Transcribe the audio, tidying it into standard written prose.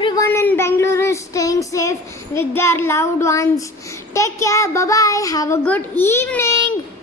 everyone in Bengaluru is staying safe with their loved ones. Take care. Bye bye. Have a good evening.